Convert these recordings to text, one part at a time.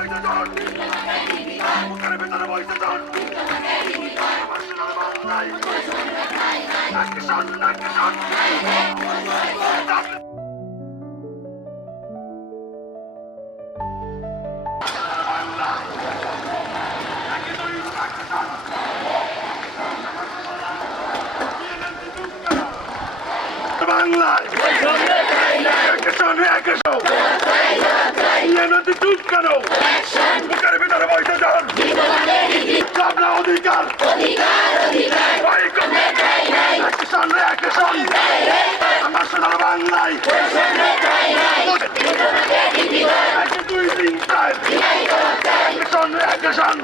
বইতে যান বুকের ভিতরে বইতে সোনার বাংলায় অ্যাকশন অ্যাকশন বাংলায় অ্যাকশন অ্যাকশন ইয়েনতি চুপ কেন বুকের ভিতরে বইতে যান আপনার অধিকার অ্যাকশন অ্যাকশন আমার সোনার বাংলায় এক দুই তিন চার অ্যাকশন অ্যাকশন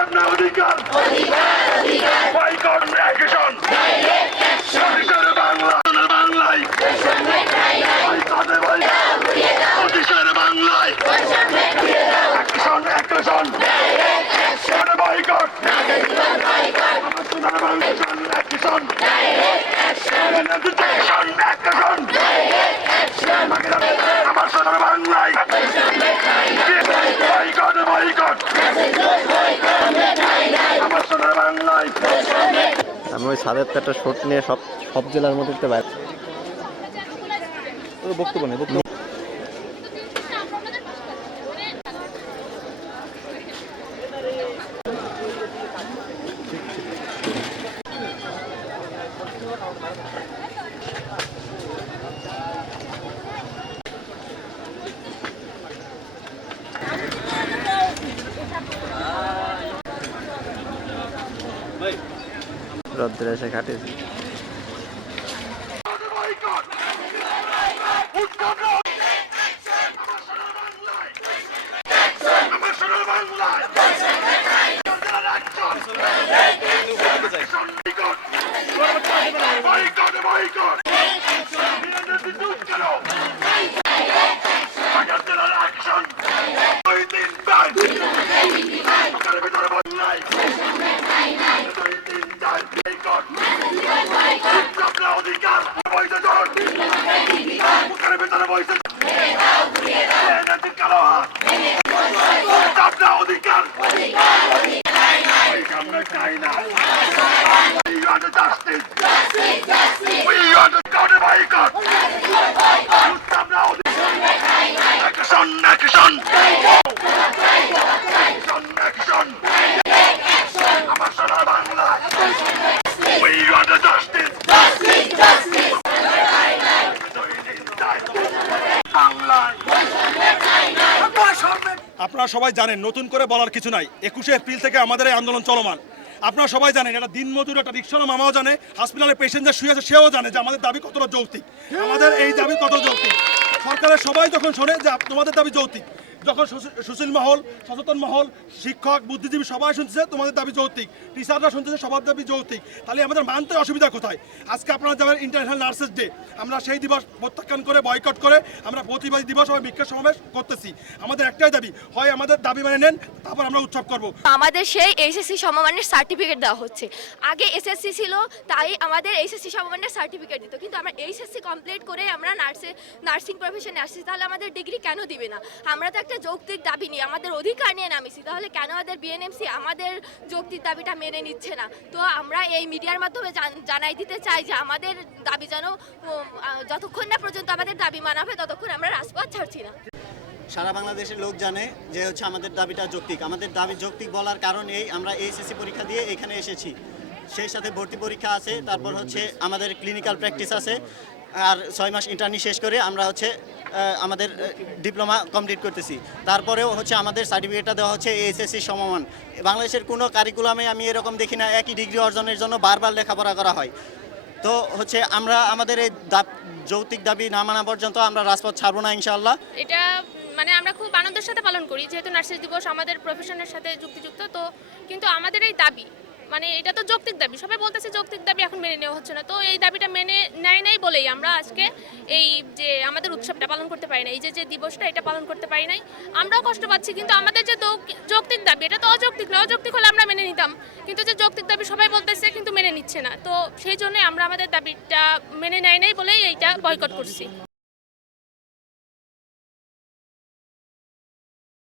আপনার অধিকার বয়কট অ্যাকশন অধিকার বাংলা সোনার বাংলায় বয়কটে বয়কট অধিকার বাংলায় অ্যাকশন অ্যাকশন সোনার বয়কট আমার সোনার বাংলা অ্যাকশন অ্যাকশন আমার সোনার বাংলায় বয়কট বয়কট আমার সোনার বাংলায় আমি ওই সাদের একটা শট নিয়ে সব সব জেলার মধ্যে পারি বক্তব্য নেই রদ্রে এসে কাটিয়েছি। উৎখাত আমার সোনার বাংলায় বয়কট বয়কট অ্যাকশন দুই তিন চার বুকের ভিতরে বাংলায় দুই তিন চার বয়কট আপনার অধিকার বইতে যান বুকের ভিতরে বইতে কালো হাত আপনার অধিকার আমরা চাই না We want justice. We want to go to boycott. Stop now. Action, action. Action, action. আমার সোনার বাংলা We want justice. দুই দিন চাই। বাংলায় আপনারা সবাই জানেন, নতুন করে বলার কিছু নাই। একুশে এপ্রিল থেকে আমাদের এই আন্দোলন চলমান। আপনারা সবাই জানেন, এটা দিনমজুর একটা রিক্সা মামাও জানে হসপিটালে পেশেন্ট শুয়ে আছে, সেও জানে যে আমাদের দাবি কতটা যৌক্তিক। আমাদের এই দাবি কত যৌক্তিক? সরকারের সবাই যখন শোনে যে তোমাদের দাবি যৌক্তিক যখন সুশী- সুশীল মহল, সচেতন মহল, শিক্ষক, বুদ্ধিজীবী সবাই শুনছে তোমাদের দাবি যৌক্তিক। টিচাররা শুনছে সবার দাবি যৌক্তিক। তাহলে আমাদের মানতে অসুবিধা কোথায়? আজকে আপনারা যাবেন ইন্টারন্যাশনাল নার্সেস ডে আমরা সেই দিবস প্রত্যাখ্যান করে বয়কট করে, আমরা প্রতিবাদী দিবস ও বিক্ষোভ সমাবেশ করতেছি। আমাদের একটাই দাবি, হয় আমাদের দাবি মানে নেন, তারপর আমরা উৎসব করব। আমাদের সেই এইচএসসি সমমানের সার্টিফিকেট দেওয়া হচ্ছে। আগে এসএসসি ছিল, তাই আমাদের এইচএসসি সমমানের সার্টিফিকেট দিত। কিন্তু আমরা এইচএসসি কমপ্লিট করে আমরা নার্সে নার্সিং প্রফেশনে আসছি। তাহলে আমাদের ডিগ্রি কেন দিবে না? আমরা তো একটা যৌক্তিক দাবি নিয়ে, আমাদের অধিকার নিয়ে নামিছি তাহলে কেন আমাদের বিএনএমসি আমাদের যৌক্তিক দাবিটা মেনে নিচ্ছে না? তো আমরা এই মিডিয়ার মাধ্যমে জানাই দিতে চাই যে আমাদের দাবি যেন যতক্ষণ না পর্যন্ত আমাদের দাবি মানা হবে ততক্ষণ আমরা রাজপথ ছাড়ছি না। সারা বাংলাদেশের লোক জানে যে হচ্ছে আমাদের দাবিটা যৌক্তিক। আমাদের দাবি যৌক্তিক বলার কারণ এই, আমরা এইচএসসি পরীক্ষা দিয়ে এখানে এসেছি। সেই সাথে ভর্তি পরীক্ষা আছে, তারপর হচ্ছে আমাদের ক্লিনিক্যাল প্র্যাকটিস আছে। আর ছয় মাস ইন্টার্নি শেষ করে আমরা হচ্ছে আমাদের ডিপ্লোমা কমপ্লিট করতেছি। তারপরেও হচ্ছে আমাদের সার্টিফিকেটটা দেওয়া হচ্ছে এইচএসসি সমমান। বাংলাদেশের কোনো কারিকুলামে আমি এরকম দেখি না, একই ডিগ্রি অর্জনের জন্য বারবার লেখাপড়া করা হয়। তো হচ্ছে আমরা আমাদের এই যৌক্তিক দাবি না মানা পর্যন্ত আমরা রাজপথ ছাড়বো না ইনশাআল্লাহ। এটা মানে আমরা খুব আনন্দের সাথে পালন করি, যেহেতু নার্সিস দিবস আমাদের প্রফেশনের সাথে যুক্তিযুক্ত, তো কিন্তু আমাদের এই দাবি মানে এটা তো যৌক্তিক দাবি। সবাই বলতেছে যৌক্তিক দাবি এখন মেনে নেওয়া হচ্ছে না। তো এই দাবিটা মেনে নেয় নাই বলেই আমরা আজকে এই যে আমাদের উৎসবটা পালন করতে পারি না এই যে যে দিবসটা এটা পালন করতে পারি নাই। আমরাও কষ্ট পাচ্ছি, কিন্তু আমাদের যে যৌক্তিক দাবি, এটা তো অযৌক্তিক না অযৌক্তিক হলে আমরা মেনে নিতাম। কিন্তু যে যৌক্তিক দাবি সবাই বলতেছে, কিন্তু মেনে নিচ্ছে না। তো সেই জন্য আমরা আমাদের দাবিটা মেনে নেয় নাই বলেই এইটা বয়কট করছি।